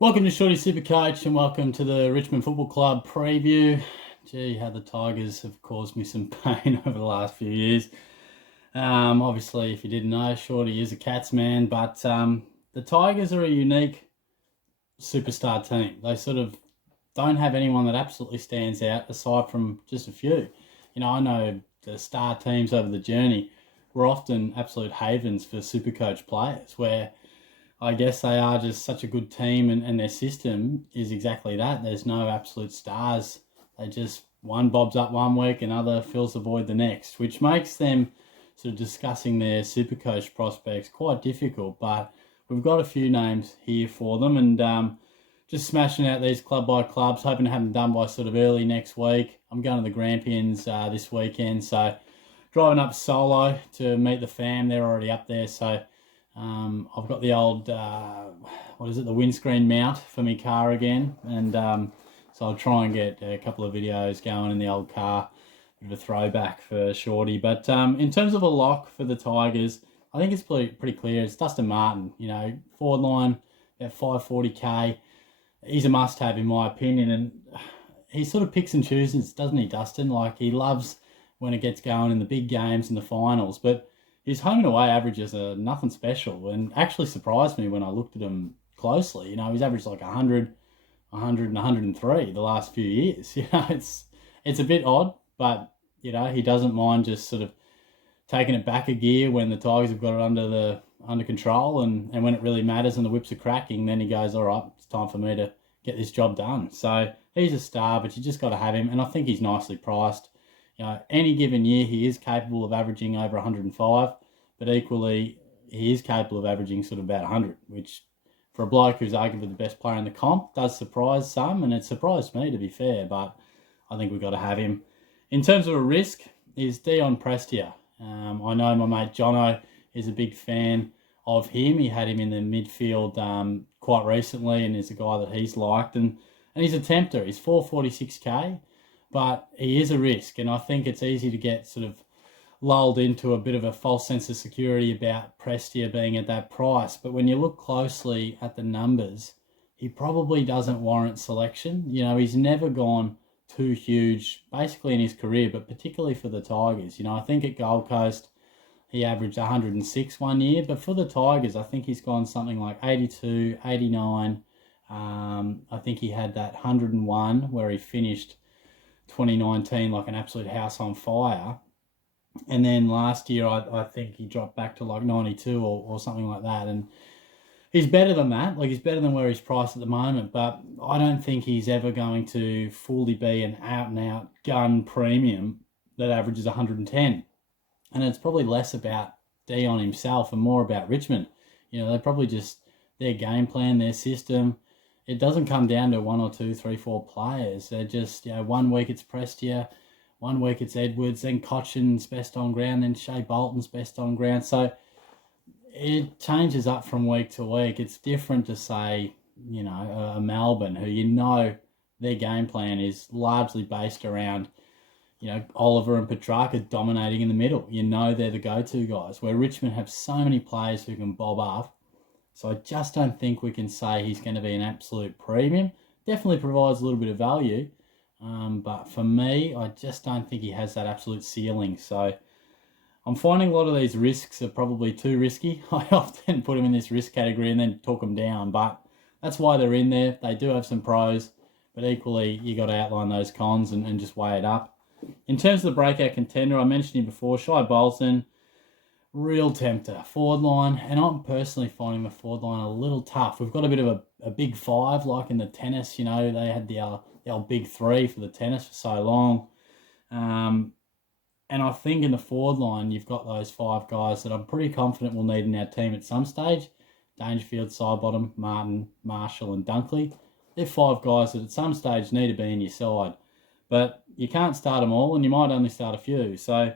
Welcome to Shorty Supercoach and welcome to the Richmond Football Club preview. Gee, how the Tigers have caused me some pain over the last few years. Obviously, if you didn't know, Shorty is a Cats man, but the Tigers are a unique superstar team. They sort of don't have anyone that absolutely stands out aside from just a few. I know the star teams over the journey were often absolute havens for Supercoach players where I guess they are just such a good team and their system is exactly that. There's no absolute stars. They just, one bobs up one week, another fills the void the next, which makes them sort of discussing their Supercoach prospects quite difficult. But we've got a few names here for them and just smashing out these club by clubs, hoping to have them done by sort of early next week. I'm going to the Grampians this weekend, so driving up solo to meet the fam. They're already up there, so I've got the old, the windscreen mount for my car again, and so I'll try and get a couple of videos going in the old car, bit of a throwback for Shorty. But in terms of a lock for the Tigers, I think it's pretty clear. It's Dustin Martin, forward line, at 540k. He's a must-have in my opinion, and he sort of picks and chooses, doesn't he, Dustin? Like, he loves when it gets going in the big games and the finals, but his home and away averages are nothing special and actually surprised me when I looked at him closely. He's averaged like 100, 100 and 103 the last few years. It's a bit odd, but, he doesn't mind just sort of taking it back a gear when the Tigers have got it under control and when it really matters and the whips are cracking, then he goes, all right, it's time for me to get this job done. So he's a star, but you just got to have him, and I think he's nicely priced. Any given year he is capable of averaging over 105, but equally he is capable of averaging sort of about 100, which for a bloke who's arguably the best player in the comp does surprise some, and it surprised me to be fair, but I think we've got to have him. In terms of a risk, is Dion Prestia. I know my mate Jono is a big fan of him. He had him in the midfield quite recently and is a guy that he's liked, and he's a tempter. He's 446k. But he is a risk, and I think it's easy to get sort of lulled into a bit of a false sense of security about Prestia being at that price. But when you look closely at the numbers, he probably doesn't warrant selection. He's never gone too huge, basically in his career, but particularly for the Tigers. I think at Gold Coast, he averaged 106 one year, but for the Tigers, I think he's gone something like 82, 89. I think he had that 101 where he finished 2019 like an absolute house on fire, and then last year I think he dropped back to like 92 or something like that, and he's better than that. Like, he's better than where he's priced at the moment, but I don't think he's ever going to fully be an out and out gun premium that averages 110, and it's probably less about Dion himself and more about Richmond. They probably just, their game plan, their system, it doesn't come down to 1 or 2, 3, 4 players. They're just, 1 week it's Prestia, 1 week it's Edwards, then Cochin's best on ground, then Shea Bolton's best on ground. So it changes up from week to week. It's different to say, a Melbourne who their game plan is largely based around, Oliver and Petrarca dominating in the middle. They're the go-to guys, where Richmond have so many players who can bob up. So I just don't think we can say he's going to be an absolute premium. Definitely provides a little bit of value. But for me, I just don't think he has that absolute ceiling. So I'm finding a lot of these risks are probably too risky. I often put them in this risk category and then talk them down. But that's why they're in there. They do have some pros. But equally, you got to outline those cons and just weigh it up. In terms of the breakout contender, I mentioned him before, Shea Bolton. Real tempter, forward line, and I'm personally finding the forward line a little tough. We've got a bit of a big five, like in the tennis, they had the old big three for the tennis for so long. And I think in the forward line, you've got those 5 guys that I'm pretty confident we'll need in our team at some stage. Dangerfield, Sidebottom, Martin, Marshall, and Dunkley. They're 5 guys that at some stage need to be in your side. But you can't start them all, and you might only start a few. So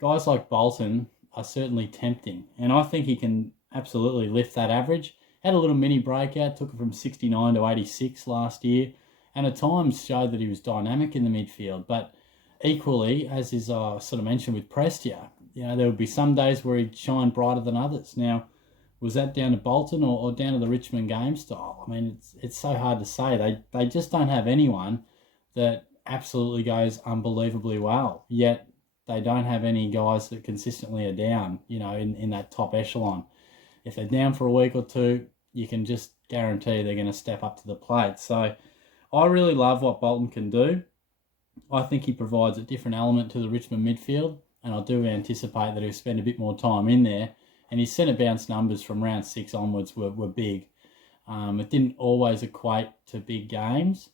guys like Bolton are certainly tempting, and I think he can absolutely lift that average. Had a little mini breakout, took it from 69 to 86 last year, and at times showed that he was dynamic in the midfield. But equally, as is sort of mentioned with Prestia, there would be some days where he'd shine brighter than others. Now, Was that down to Bolton or down to the Richmond game style? I mean, it's so hard to say. They just don't have anyone that absolutely goes unbelievably well. Yet they don't have any guys that consistently are down, in that top echelon. If they're down for a week or two, you can just guarantee they're going to step up to the plate. So I really love what Bolton can do. I think he provides a different element to the Richmond midfield, and I do anticipate that he'll spend a bit more time in there. And his centre bounce numbers from round 6 onwards were big. It didn't always equate to big games,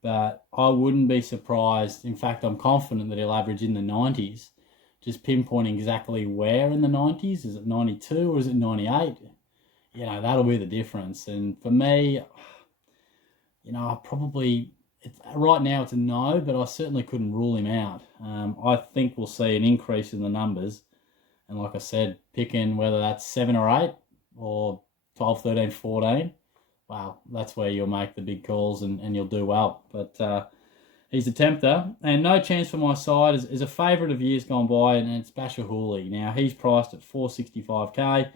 but I wouldn't be surprised. In fact, I'm confident that he'll average in the 90s. Just pinpointing exactly where in the 90s. Is it 92 or is it 98? That'll be the difference. And for me, I probably... right now it's a no, but I certainly couldn't rule him out. I think we'll see an increase in the numbers. And like I said, picking whether that's 7 or 8 or 12, 13, 14, wow, that's where you'll make the big calls and you'll do well. But he's a tempter. And no chance for my side is a favourite of years gone by, and it's Basher Hooley. Now, he's priced at $465K.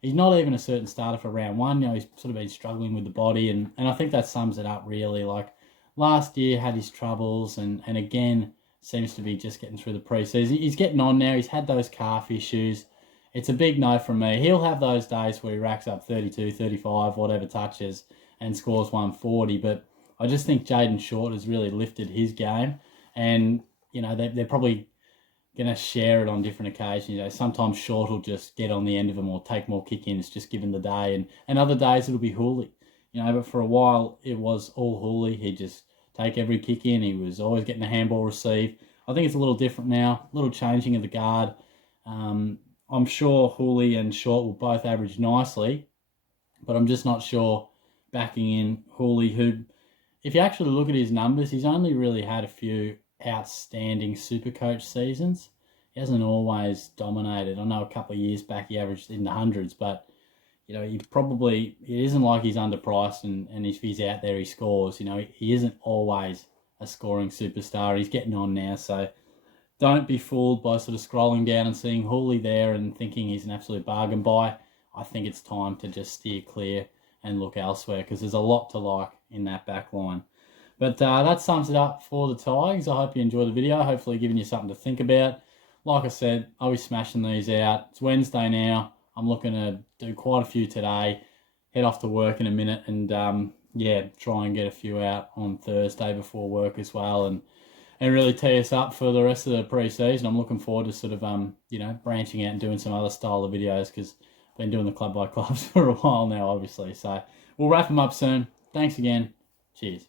He's not even a certain starter for round 1. He's sort of been struggling with the body, and I think that sums it up really. Like, last year had his troubles, and again, seems to be just getting through the pre-season. He's getting on now. He's had those calf issues. It's a big no from me. He'll have those days where he racks up 32, 35, whatever touches, and scores 140. But I just think Jaden Short has really lifted his game. And, they're probably going to share it on different occasions. Sometimes Short will just get on the end of them or take more kick-ins just given the day. And other days it'll be Hooley. But for a while it was all Hooley. He'd just take every kick in. He was always getting a handball receive. I think it's a little different now, a little changing of the guard. I'm sure Hooley and Short will both average nicely, but I'm just not sure backing in Hooley, who, if you actually look at his numbers, he's only really had a few outstanding Supercoach seasons. He hasn't always dominated. I know a couple of years back he averaged in the hundreds, but it isn't like he's underpriced and if he's out there, he scores. He isn't always a scoring superstar. He's getting on now, so don't be fooled by sort of scrolling down and seeing Hooley there and thinking he's an absolute bargain buy. I think it's time to just steer clear and look elsewhere because there's a lot to like in that back line. But that sums it up for the Tigers. I hope you enjoyed the video. Hopefully giving you something to think about. Like I said, I'll be smashing these out. It's Wednesday now. I'm looking to do quite a few today, head off to work in a minute and, try and get a few out on Thursday before work as well and really tee us up for the rest of the pre-season. I'm looking forward to sort of, branching out and doing some other style of videos because I've been doing the club by clubs for a while now, obviously. So we'll wrap them up soon. Thanks again. Cheers.